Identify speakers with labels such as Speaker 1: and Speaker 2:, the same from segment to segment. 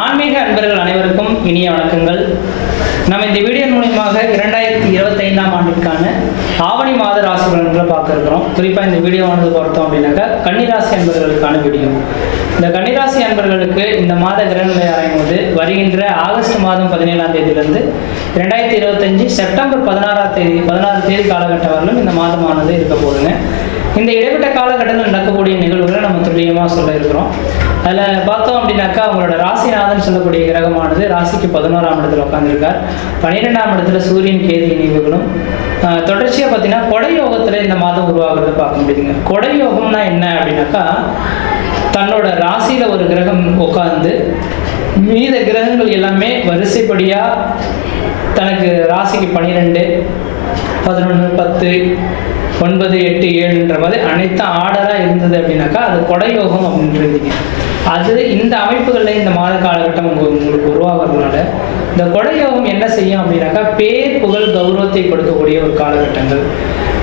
Speaker 1: ஆன்மீக அன்பர்கள் அனைவருக்கும் இனிய வணக்கங்கள். நம்ம இந்த வீடியோ மூலியமாக இரண்டாயிரத்தி இருபத்தைந்தாம் ஆண்டிற்கான ஆவணி மாத ராசி பலன்களை பார்க்க இருக்கிறோம் குறிப்பாக இந்த வீடியோவானது பார்த்தோம் அப்படின்னாக்கா கன்னிராசி அன்பர்களுக்கான வீடியோ. இந்த கன்னிராசி அன்பர்களுக்கு இந்த மாத கிரகநிலை ஆராயும் போது வருகின்ற ஆகஸ்ட் மாதம் பதினேழாம் தேதியிலிருந்து ரெண்டாயிரத்தி இருபத்தஞ்சு செப்டம்பர் பதினாறாம் தேதி பதினாறு தேதி காலகட்டம் வரலும் இந்த மாதமானது இருக்க போகுதுங்க. இந்த இடைப்பட்ட காலகட்டத்தில் நடக்கக்கூடிய நிகழ்வுகளை நம்ம துல்லியமாக சொல்ல இருக்கிறோம். அதில் பார்த்தோம் அப்படின்னாக்கா அவங்களோட ராசிநாதன் சொல்லக்கூடிய கிரகமானது ராசிக்கு பதினோராம் இடத்துல உட்காந்துருக்கார் பன்னிரெண்டாம் இடத்துல சூரியன் கேது இணைவுகளும். தொடர்ச்சியாக பார்த்தீங்கன்னா கொடை யோகத்தில் இந்த மாதம் உருவாகிறத பார்க்க முடியுதுங்க. கொடையோகம்னா என்ன அப்படின்னாக்கா தன்னோட ராசியில் ஒரு கிரகம் உட்காந்து மீத கிரகங்கள் எல்லாமே வரிசைப்படியாக தனக்கு ராசிக்கு பன்னிரெண்டு பதினொன்று பத்து ஒன்பது எட்டு ஏழுன்ற மாதிரி அனைத்தும் ஆர்டராக இருந்தது அப்படின்னாக்கா அது கொடையோகம் அப்படின்றீங்க அது இந்த அமைப்புகளில் இந்த மாத காலகட்டம் உங்களுக்கு உருவாகிறதுனால இந்த கொடையோகம் என்ன செய்யும் அப்படின்னாக்கா பேர் புகழ் கௌரவத்தை கொடுக்கக்கூடிய ஒரு காலகட்டங்கள்.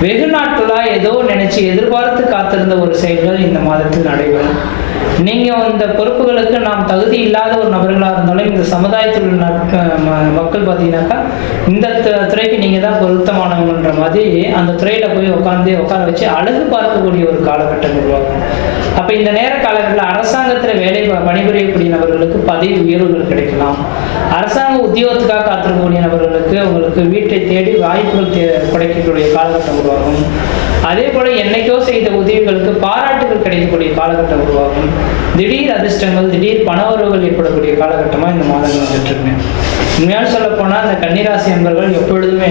Speaker 1: வெகு நாட்களாக ஏதோ நினைச்சு எதிர்பார்த்து காத்திருந்த ஒரு செயல்கள் இந்த மாதத்தில் நடைபெறும். நீங்கள் இந்த பொறுப்புகளுக்கு நாம் தகுதி இல்லாத ஒரு நபர்களாக இருந்தாலும் இந்த சமுதாயத்தில் உள்ள ம- மக்கள் பார்த்தீங்கன்னாக்கா இந்த துறைக்கு நீங்கள் தான் பொருத்தமானவங்கன்ற மாதிரி அந்த துறையில் போய் உட்காந்து உட்கார வச்சு அழகு பார்க்கக்கூடிய ஒரு காலகட்டம் உருவாகும். அப்போ இந்த நேர காலகட்டத்தில் அரசாங்கத்தில் வேலை பணிபுரியக்கூடிய நபர்களுக்கு பதவி உயர்வுகள் கிடைக்கலாம். அரசாங்க உத்தியோகத்துக்காக காத்திருக்கக்கூடிய நபர்களுக்கு உங்களுக்கு வீட்டை தேடி வாய்ப்புகள் தே கிடைக்கக்கூடிய காலகட்டம் உருவாகும். அதே போல என்னைக்கோ செய்த உதவிகளுக்கு பாராட்டுகள் கிடைக்கக்கூடிய காலகட்டம் உருவாகும். திடீர் அதிர்ஷ்டங்கள் திடீர் பண உறவுகள் ஏற்படக்கூடிய காலகட்டமாக இந்த மாதங்கள் வந்துட்டு இருக்கு சொல்லப்போனால் அந்த கன்னிராசி என்பவர்கள் எப்பொழுதுமே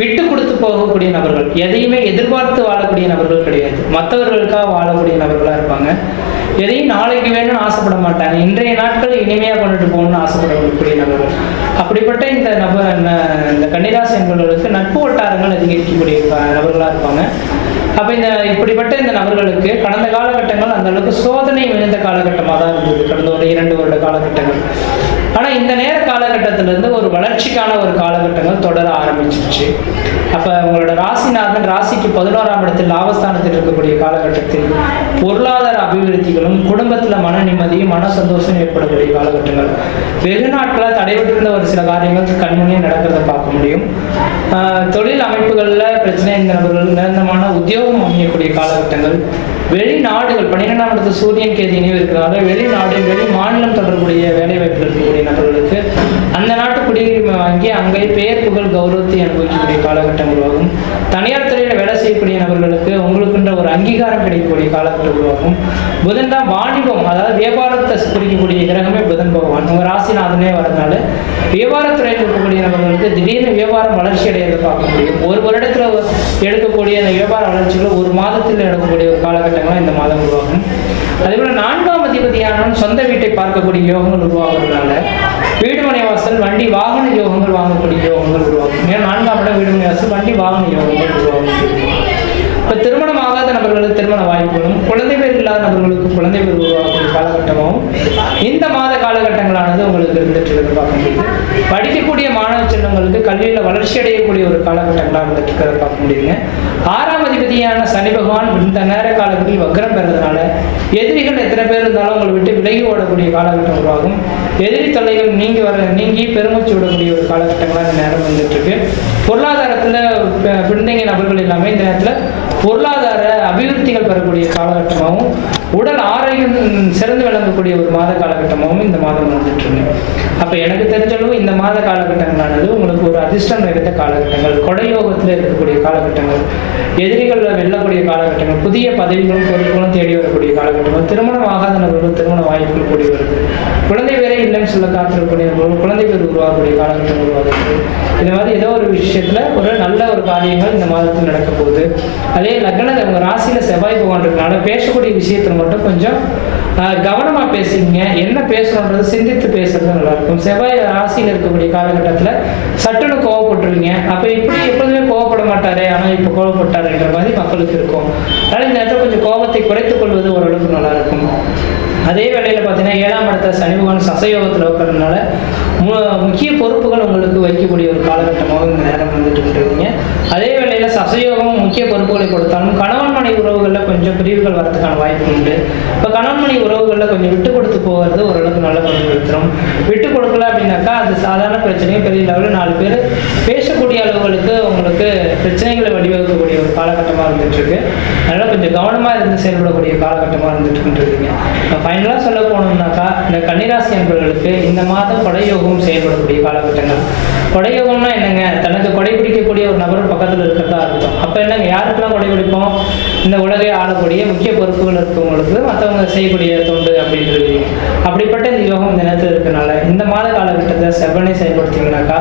Speaker 1: விட்டு கொடுத்து போகக்கூடிய நபர்கள் எதையுமே எதிர்பார்த்து வாழக்கூடிய நபர்கள் கிடையாது. மற்றவர்களுக்காக வாழக்கூடிய நபர்களாக இருப்பாங்க. எதையும் நாளைக்கு வேணும்னு ஆசைப்பட மாட்டாங்க. இன்றைய நாட்கள் இனிமையாக கொண்டுட்டு போகணும்னு ஆசைப்படக்கூடிய நபர்கள். அப்படிப்பட்ட இந்த நபர் இந்த கன்னிராசி என்பவர்களுக்கு நட்பு வட்டாரங்கள் அதிகரிக்கக்கூடிய நபர்களாக இருப்பாங்க. அப்போ இந்த இப்படிப்பட்ட இந்த நபர்களுக்கு கடந்த காலகட்டங்கள் அந்த அளவுக்கு சோதனை விழுந்த காலகட்டமாக தான் இருந்தது. கடந்த ஒரு இரண்டு வருட காலகட்டங்கள். ஆனால் இந்த நேர காலகட்டத்திலேருந்து ஒரு வளர்ச்சிக்கான ஒரு காலகட்டங்கள் தொடர ஆரம்பிச்சிருச்சு. அப்போ உங்களோட ராசிநாதன் ராசிக்கு பதினோராம் இடத்தில் லாபஸ்தானத்தில் இருக்கக்கூடிய காலகட்டத்தில் பொருளாதார அபிவிருத்திகளும் குடும்பத்தில் மன நிம்மதியும் மன சந்தோஷம் ஏற்படக்கூடிய காலகட்டங்கள். வெகு நாட்களாக தடைபட்டிருந்த ஒரு சில காரியங்கள் கண்முன்னே நடக்கிறத பார்க்க முடியும். தொழில் அமைப்புகளில் பிரச்சனை இந்த நபர்கள் நிரந்தரமான உத்தியோகம் அமையக்கூடிய காலகட்டங்கள். வெளிநாடுகள் பன்னிரெண்டாம் இடத்து சூரியன் கேதி இணைவு இருக்கிறதால வெளிநாடு வெளி மாநிலம் தொடர்புடைய வேலை வாய்ப்பில் இருக்கக்கூடிய இருக்கக்கூடிய நபர்களுக்கு அந்த நாட்டு குடியுரிமை வாங்கி அங்கே பெயர் புகழ் கௌரவத்தை அனுபவிக்கக்கூடிய காலகட்டம் உருவாகும். தனியார் துறையில் வேலை செய்யக்கூடிய நபர்களுக்கு உங்களுக்குன்ற ஒரு அங்கீகாரம் கிடைக்கக்கூடிய காலகட்டம் உருவாகும். புதன் தான் வாணிபம் அதாவது வியாபாரத்தை குறிக்கக்கூடிய கிரகமே புதன் பகவான். உங்க ராசிநாதனே வரதுனால வியாபாரத்துறையில் இருக்கக்கூடிய நபர்களுக்கு திடீர்னு வியாபாரம் வளர்ச்சி அடையிறது பார்க்க முடியும். ஒரு வருடத்துல எடுக்கக்கூடிய அந்த வியாபார வளர்ச்சிகளை ஒரு மாதத்தில் நடக்கக்கூடிய ஒரு காலகட்டங்களாக இந்த மாதம் உருவாகும். அதே போல காரணம் சொந்த வீட்டை பார்க்கக்கூடிய யோகங்கள் உருவாகுறதுனால வீடுமனை வாசல் வண்டி வாகன யோகங்கள் வாங்கக்கூடிய யோகங்கள் உருவாகும். ஏன்னா நான்காம் இடம் வீடுமனை வாசல் வண்டி வாகன யோகங்கள் உருவாகும். இப்போ திருமணம் ஆகாத நபர்களுக்கு திருமண வாய்ப்புகளும் குழந்தை பேர் இல்லாத நபர்களுக்கு குழந்தை பேர் உருவாகும். காலகட்டமாகவும் இந்த மாத காலகட்டங்களானது உங்களுக்கு இருந்துட்டு இருக்கிறத பார்க்க முடியுது. படிக்கக்கூடிய மாணவ செல்வங்களுக்கு கல்வியில் வளர்ச்சி அடையக்கூடிய ஒரு காலகட்டங்களாக இருந்துட்டு இருக்கிறத பார்க்க முடியுங்க ஆறாம் அதிபதியான சனி பகவான் இந்த நேர காலத்தில் வக்ரம் பெறதுனால எதிரிகள் எத்தனை பேர் இருந்தாலும் உங்களை விட்டு விலகி ஓடக்கூடிய காலகட்டம் உருவாகும். எதிரி தொல்லைகள் நீங்கி வர நீங்கி பெருமூச்சு விடக்கூடிய ஒரு காலகட்டங்களாக இந்த நேரம் வந்துட்டு இருக்கு. பொருளாதாரத்தில் ப- பின்தங்கிய நபர்கள் எல்லாமே இந்த நேரத்தில் பொருளாதார அபிவிருத்திகள் பெறக்கூடிய காலகட்டமாகவும் உடல் ஆரோக்கியம் சிறந்து விளங்கக்கூடிய ஒரு மாத காலகட்டமாகவும் இந்த மாதம் வந்துட்டு இருக்கு அப்போ எனக்கு தெரிஞ்சளவு இந்த மாத காலகட்டங்களானது உங்களுக்கு ஒரு அதிர்ஷ்டம் நிறைந்த காலகட்டங்கள் கொடையோகத்தில் இருக்கக்கூடிய காலகட்டங்கள் எதிரிகளில் வெல்லக்கூடிய காலகட்டங்கள் புதிய பதவிகளும் பொருட்களும் தேடி வரக்கூடிய காலகட்டங்கள் திருமணம் ஆகாத நபர்கள் திருமண வாய்ப்புகள் கூடி வருது. குழந்தை வேற இல்லைன்னு சொல்ல காத்திருக்கக்கூடிய நபர்கள் குழந்தை பேர் உருவாகக்கூடிய காலகட்டம் உருவாகிறது இந்த மாதிரி ஏதோ ஒரு விஷயத்தில் ஒரு நல்ல ஒரு காரியங்கள் இந்த மாதத்தில் நடக்க போகுது. அதே லக்ன உங்கள் ராசியில செவ்வாய் பகவான் இருக்கனால பேசக்கூடிய விஷயத்தில் மட்டும் கொஞ்சம் கவனமாக கவனமா என்ன பேசணுன்றது சிந்தித்து பேசுறது நல்லா இருக்கும் செவ்வாய் ராசியில் இருக்கக்கூடிய காலகட்டத்தில் சட்டுன்னு கோவப்பட்டுருவீங்க. அப்போ இப்படி எப்போதுமே கோவப்பட மாட்டாரே. ஆனால் இப்போ கோவப்பட்டாருன்ற மாதிரி மக்களுக்கு இருக்கும். அதனால் இந்த இடத்துல கொஞ்சம் கோபத்தை குறைத்துக் கொள்வது ஓரளவுக்கு நல்லா இருக்கும் அதே வேளையில் பார்த்தீங்கன்னா ஏழாம் இடத்த சனி பகவான் சசயோகத்தில் இருக்கிறதுனால மு- முக்கிய பொறுப்புகள் உங்களுக்கு வைக்கக்கூடிய ஒரு காலகட்டமாக இந்த நேரம் வந்துட்டு இருக்கீங்க அதே வேளை அசயோகம் முக்கிய பொறுப்புகளை கொடுத்தாலும் கணவன் மனை உறவுகளில் கொஞ்சம் பிரிவுகள் வரதுக்கான வாய்ப்பு உண்டு. இப்போ கணவன் மனை உறவுகளில் கொஞ்சம் விட்டு கொடுத்து போகிறது ஓரளவுக்கு நல்ல பயன்படுத்துகிறோம் தரும் விட்டு கொடுக்கல அப்படின்னாக்கா அது சாதாரண பிரச்சனையும் பெரிய லெவலில் நாலு பேர் பேசக்கூடிய அளவுகளுக்கு உங்களுக்கு பிரச்சனைகளை வழிவகுக்கக்கூடிய ஒரு காலகட்டமாக இருந்துகிட்ருக்கு. அதனால் கொஞ்சம் கவனமாக இருந்து செயல்படக்கூடிய காலகட்டமாக இருந்துட்டு இருக்கீங்க இப்போ ஃபைனலாக சொல்ல போனோம்னாக்கா இந்த கன்னிராசி என்பவர்களுக்கு இந்த மாதம் கொடையோகம் செயல்படக்கூடிய காலகட்டங்கள். கொடையோகம்னா என்னங்க? தனக்கு கொடை பிடிக்கக்கூடிய ஒரு நபர் பக்கத்தில் இருக்கிறதா அர்த்தம் அப்போ என்னங்க? யாருக்கெல்லாம் கொடை பிடிப்போம்? இந்த உலகை ஆளக்கூடிய முக்கிய பொறுப்புகள் இருக்கவங்களுக்கு மற்றவங்க செய்யக்கூடிய தொண்டு அப்படின்றது அப்படிப்பட்ட இந்த யோகம் இந்த நேரத்தில் இருக்கனால இந்த மாத காலகட்டத்தை செவ்வனை செயல்படுத்திங்கனாக்கா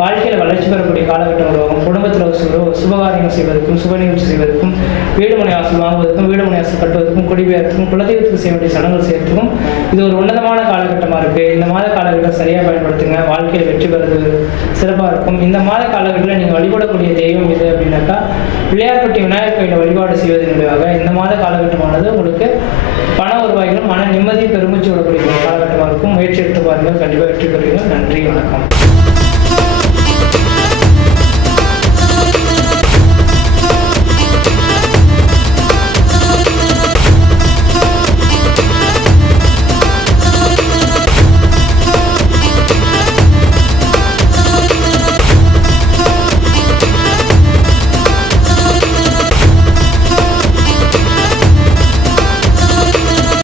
Speaker 1: வாழ்க்கையில் வளர்ச்சி பெறக்கூடிய காலகட்டம் உருவாகும் குடும்பத்தில் ஒரு சுப சுபகாரியங்கள் செய்வதற்கும் சுப நிகழ்ச்சி செய்வதற்கும் வீடுமனை வாசல் வாங்குவதற்கும் வீடுமனை வாசல் கட்டுவதற்கும் குடிபெயர்த்துக்கும் குலதெய்வத்துக்கு செய்ய வேண்டிய சடங்குகள் செய்யறதுக்கும் இது ஒரு உன்னதமான காலகட்டமாக இருக்குது இந்த மாத காலகட்டம் சரியாக பயன்படுத்துங்க. வாழ்க்கையில் வெற்றி பெறுவது சிறப்பாக இருக்கும். இந்த மாத காலகட்டத்தில் நீங்கள் வழிபடக்கூடிய தெய்வம் இது அப்படின்னாக்கா பிள்ளையார்பட்டி விநாயகர் கோயிலை வழிபாடு செய்வதன் விளைவாக இந்த மாத காலகட்டமானது உங்களுக்கு பண வருவாய்களும் மன நிம்மதி பெருமிச்சு விடக்கூடிய காலகட்டமாக இருக்கும். முயற்சி எடுத்து பாருங்கள் கண்டிப்பாக வெற்றி பெறுவீங்க. நன்றி. வணக்கம்.